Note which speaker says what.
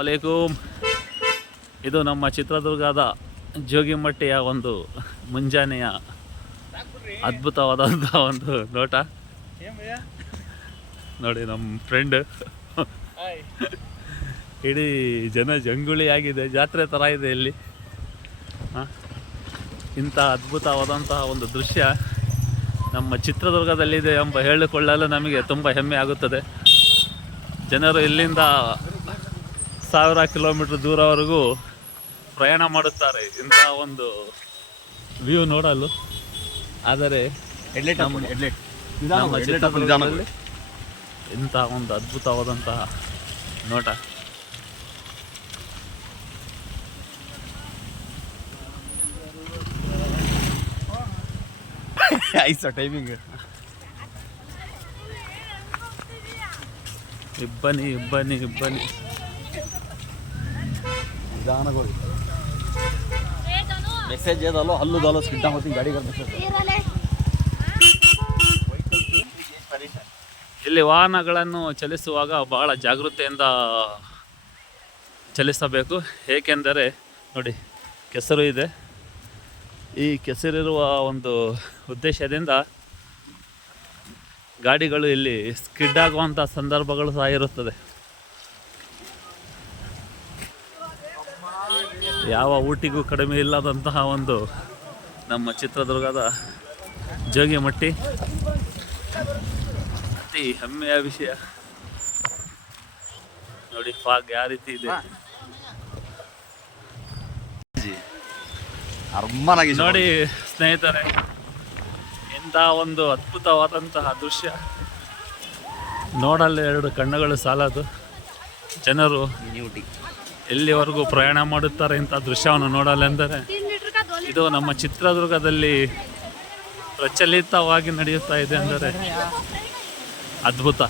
Speaker 1: ಅಲೈಕುಮ್ ಇದು ನಮ್ಮ ಚಿತ್ರದುರ್ಗದ ಜೋಗಿಮಟ್ಟಿಯ ಒಂದು ಮುಂಜಾನೆಯ ಅದ್ಭುತವಾದಂಥ ಒಂದು ನೋಟ. ನೋಡಿ ನಮ್ಮ ಫ್ರೆಂಡ್ ಇಡೀ ಜನ ಜಂಗುಳಿ ಆಗಿದೆ ಜಾತ್ರೆ ಥರ ಇದೆ ಇಲ್ಲಿ. ಇಂಥ ಅದ್ಭುತವಾದಂತಹ ಒಂದು ದೃಶ್ಯ ನಮ್ಮ ಚಿತ್ರದುರ್ಗದಲ್ಲಿದೆ ಎಂಬ ಹೇಳಿಕೊಳ್ಳಲು ನಮಗೆ ತುಂಬ ಹೆಮ್ಮೆ ಆಗುತ್ತದೆ. ಜನರು ಇಲ್ಲಿಂದ ಸಾವಿರ ಕಿಲೋಮೀಟರ್ ದೂರವರೆಗೂ ಪ್ರಯಾಣ ಮಾಡುತ್ತಾರೆ ಇಂತಹ ಒಂದು ವ್ಯೂ ನೋಡಲು. ಆದರೆ ನಮ್ಮ- ನಮ್ಮ ಇಂಥ ಒಂದು ಅದ್ಭುತವಾದಂತಹ ನೋಟ.
Speaker 2: ಟೈಮಿಂಗ್
Speaker 1: ಇಬ್ಬನಿ ಇಬ್ಬನಿ ಇಬ್ಬನಿ.
Speaker 2: ಹೋಗಿ ಮೆಸೇಜ್ ಏದಲ್ಲೋ ಹಲ್ಲು ದಾಲೋ ಸ್ಕಿಡ್ ಗಾಡಿ
Speaker 1: ಇಲ್ಲಿ ವಾಹನಗಳನ್ನು ಚಲಿಸುವಾಗ ಬಹಳ ಜಾಗೃತೆಯಿಂದ ಚಲಿಸಬೇಕು. ಏಕೆಂದರೆ ನೋಡಿ ಕೆಸರು ಇದೆ. ಈ ಕೆಸರಿರುವ ಒಂದು ಉದ್ದೇಶದಿಂದ ಗಾಡಿಗಳು ಇಲ್ಲಿ ಸ್ಕಿಡ್ ಆಗುವಂಥ ಸಂದರ್ಭಗಳು ಸಹ ಇರುತ್ತದೆ. ಯಾವ ಊಟಿಗೂ ಕಡಿಮೆ ಇಲ್ಲದಂತಹ ಒಂದು ನಮ್ಮ ಚಿತ್ರದುರ್ಗದ ಜೋಗಿಮಟ್ಟಿ ಅತಿ ಹೆಮ್ಮೆಯ ವಿಷಯ. ನೋಡಿ ಫಾಗ್ ಯಾವ ರೀತಿ ಇದೆ.
Speaker 2: ಅರ್ಮನಾಗಿ
Speaker 1: ನೋಡಿ ಸ್ನೇಹಿತರೆ ಇಂತಹ ಒಂದು ಅದ್ಭುತವಾದಂತಹ ದೃಶ್ಯ. ನೋಡಲು ಎರಡು ಕಣ್ಣುಗಳು ಸಾಲದು. ಜನರು
Speaker 2: ನ್ಯೂಟಿ.
Speaker 1: ಎಲ್ಲಿವರೆಗೂ ಪ್ರಯಾಣ ಮಾಡುತ್ತಾರೆ ಇಂಥ ದೃಶ್ಯವನ್ನು ನೋಡಲೆಂದರೆ ಇದು ನಮ್ಮ ಚಿತ್ರದುರ್ಗದಲ್ಲಿ ಪ್ರಚಲಿತವಾಗಿ ನಡೆಯುತ್ತಾ ಇದೆ ಅಂದರೆ ಅದ್ಭುತ.